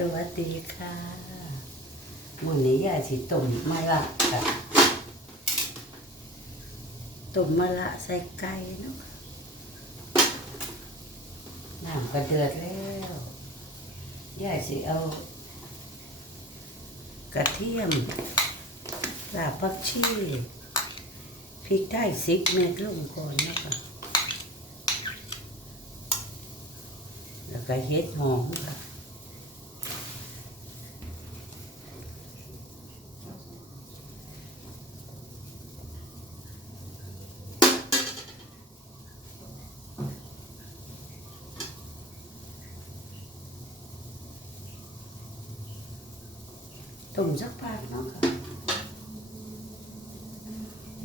สวัสดีค่ะมื้อนี้ยายสิต้มมะละค่ะต้มมะละใส่ไก่เนาะค่ะน้ำก็เดือดแล้วยายสิเอา กระเทียมรากผักชีพริกไทยสิบเม็ดลงก่อนเนาะคะแล้วก็เห็ดหอมค่ะ ต้มสักพักเนาะค่ะ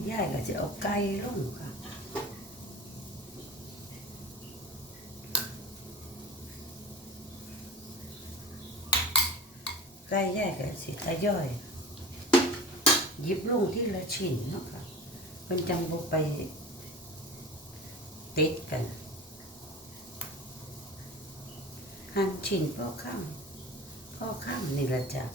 ยายก็จะเอาไก่ลงค่ะไก่ยายก็สิทยอยหยิบลงที่ละชิ้นเนาะค่ะเพิ่นจังบ่ไปติดกัน หั่นชิ้นพ่อข้ามพ่อข้ามนี่ละจ้ะ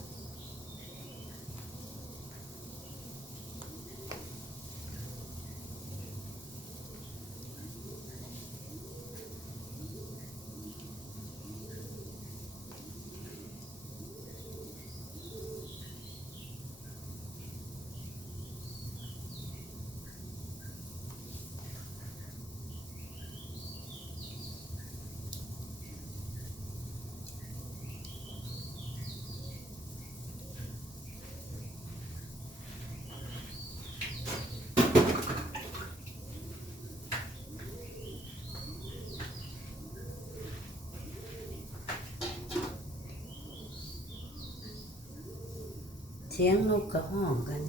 เสียงนกกระห้องกัน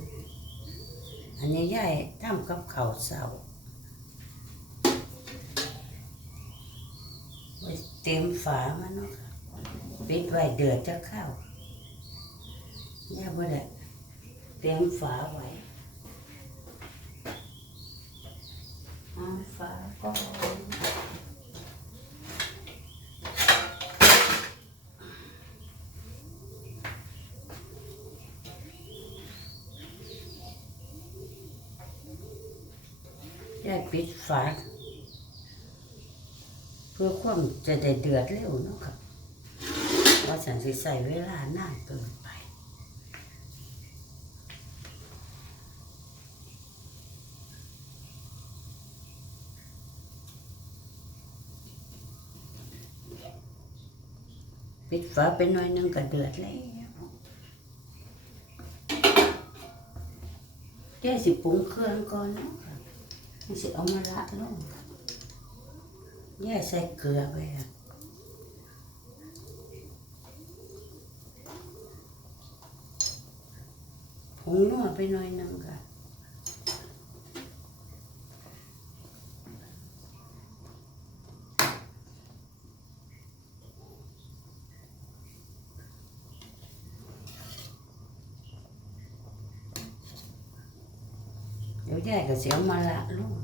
อันนี้ยายทำกับเขาเสาวเต็มฝามันเนาะปิดไว้เดือดจะเข้าย่าบ่ได้เตรียมฝาไว้เอาฝาก่อนยาย ปิดฝาเพื่อความจะได้เดือดเร็วเนาะค่ะว่าฉันสิใส่เวลานานเกินไปปิดฝาไปหน่อยนึงก็เดือดแล้วแกสิปรุงเครื่องก่อนเนาะ มันสิเอามาละลงค่ะแย่ใส่เกลือไปอะผงนวดไปหน่อยนึงค่ะ เดี๋ยวยายก็เสียมาละลูก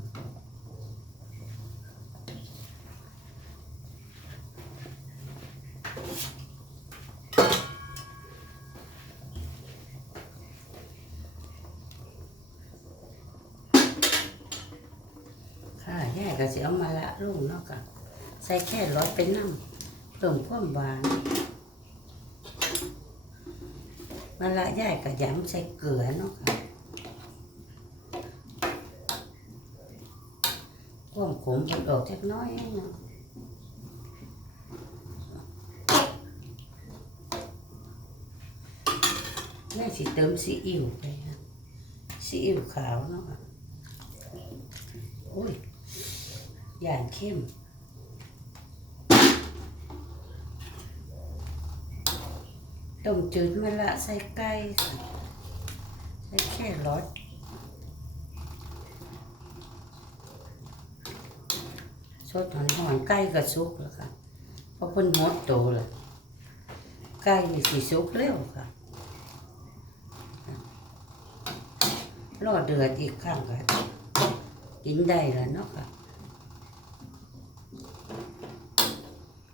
ค่ะยายก็เสียมาละลูกเนาะค่ะใส่แค่ร้อยไปน้ำเพิ่มความหวานมาละยายก็ย้ำใส่เกลือเนาะค่ะ ความขมมันออกจักหน้อยเนาะแม่สิเติมซีอิ๊วไปนะซีอิ๊วขาวเนาะค่ะโอ้ยย่านเข้มต้มจืดมะละใส่ไก่ค่ะใส่แค่รส ดหอนหอนไก่ก็สุกแล้วค่ะเพราะเพิ่นหดโตแล้วไก่นี่สิสุกเร็วค่ะรอเดือดอีกครั้งก็กินได้แล้วเนาะค่ะ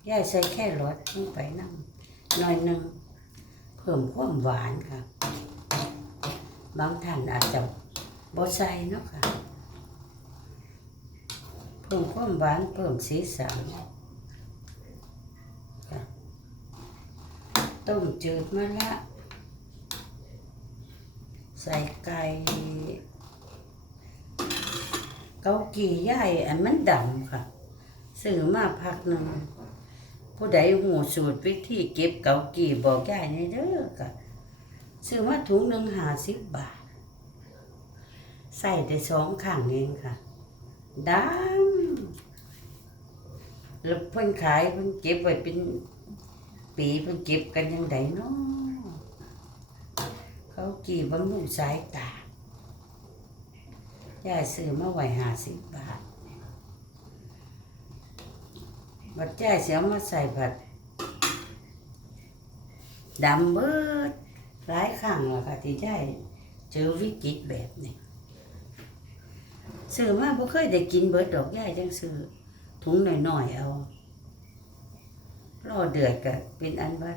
ยายใส่แค่รสลงไปน้หน่อยหนึ่งเพิ่มความหวานค่ะ บางท่านอาจจะบ่ใส่เนาะค่ะ พิ่มความหวานเพิ่มสีสันต้มจืดมะละใส่ไก่เกากี่ย่ายอันมันดำค่ะซื้อมาพักหนึ่งผู้ใดหูสูตรวิธีเก็บเกากี่บอกย่ายในเด้อค่ะซื้อมาถุงหนึ่งห้าสิบบาท ใส่ได้สองข้างเองค่ะ ดังแล้วเพิ่นขายเพิ่นเก็บไว้เป็นปีเพิ่นเก็บกันยังไงเนาะเขากี่บำรุงสายตายายซื้อมาไว้ห้าสิบบาทบัดยายเสียมาใส่ผัดดำเบิดหลายครั้งแล้วค่ะที่ยายเจอวิกฤตแบบนี้ ซื้อมาบ่เคยได้กินเบิดดอกยายจังซื้อถุงหน่อยๆเอารอเดือดก็เป็นอันว่า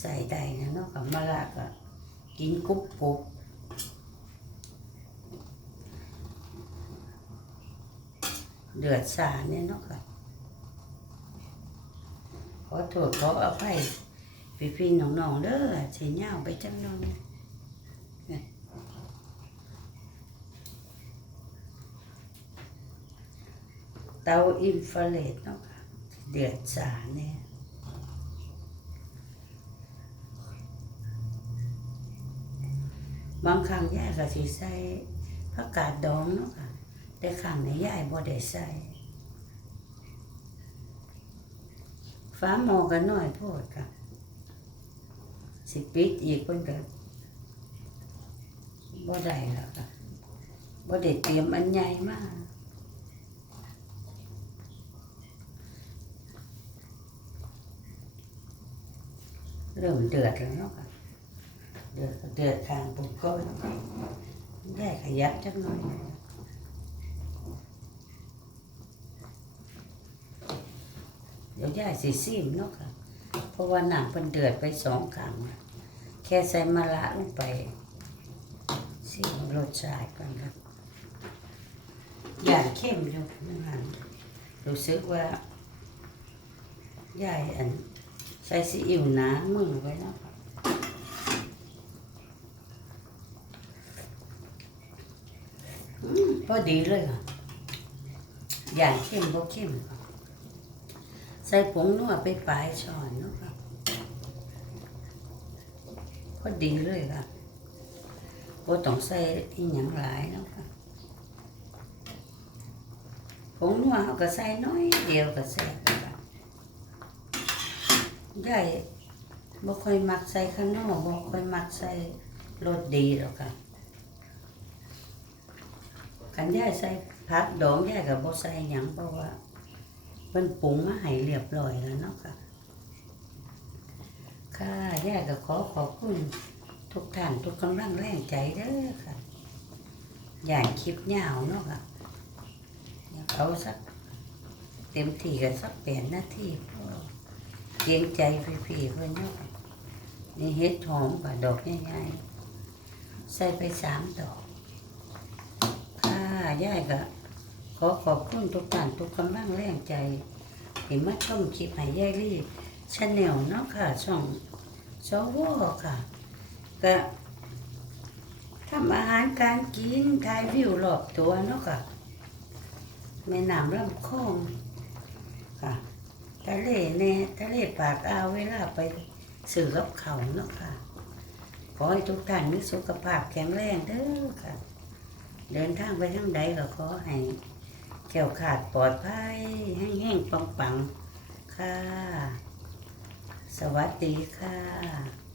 ใส่ได้นะเนาะกับมะละก็กินกรุบกรุบเดือดสาเนี่ยเนาะค่ะขอโทษขออภัยพี่ๆน้องๆเด้อสิยาไปจังนอย เตาอินฟราเรดเนาะเดือดสาเนี่ยบางครั้งยายก็สิใส่ผักกาดดองเนาะค่ะแต่ครั้งนี้ยายบ่ได้ใส่ฟ้าหมอกันน้อยโพดค่ะ สิปิดอีกเพิ่นก็บ่ได้แล้วค่ะบ่ได้เตรียมอันใหญ่มาก เริ่มเดือดแล้วเนาะค่ะเดือดเดือดทางปุ๊บก็แยกขยับจักหน่อยเดี๋ยวย่าสิซิมเนาะค่ะ เพราะว่าหนังเป็นเดือดไปสองครั้งแค่ใส่มะระลงไปซิมรสชาติกันครับอย่างเข้มอยู่นั่นรู้สึกว่าย่ายอัน ใส่ซีอิ๊วหนามือไว้แล้วค่ะอืมพอดีเลยค่ะ อย่างเข้มบ่เข้มค่ะใส่ผงนัวไปปลายช้อนนะค่ะพอดีเลยค่ะบ่ต้องใส่อีหยังหลายนาะค่ะผงนัวเขาก็ใส่น้อยเดียวก็ใส่ ค่ะยายบ่ค่อยมักใส่ข้างนอกบ่ค่อยมักใส่รสดีหรอกค่ะคันยายใส่ผักดองยายก็บ่ใส่หยังเพราะว่าเพิ่นปรุงมาให้เรียบร้อยแล้วเนาะค่ะ ค่ะยายก็ขอขอบคุณทุกท่านทุกกำลังแรงใจเด้อค่ะอย่าคลิปยาวเนาะค่ะเอาสักเต็มที่ก็สักแปดนาทีพอ เกรงใจพี่ๆเพื่อนเนาะนี่เฮ็ดหอมกับดอกใหญ่ๆใส่ไปสามดอกค่ะย่ายก็ขอขอบคุณทุกท่านทุกกำลังแรงใจที่มาชมคลิปให้ยายลี่ชาแนลเนาะค่ะช่องสวค่ะ ก็ทำอาหารการกินถ่ายวิวรอบตัวเนาะค่ะแม่น้ำลำคลองค่ะ ทะเลแน่ทะเลปากอ่าวเวลาไปสื่อกับเขาเนาะค่ะ ขอให้ทุกท่านมีสุขภาพแข็งแรงเด้อค่ะ เดินทางไปทางใดก็ขอให้แก้วขาดปลอดภัยแห้งๆปังๆ ค่ะ สวัสดีค่ะ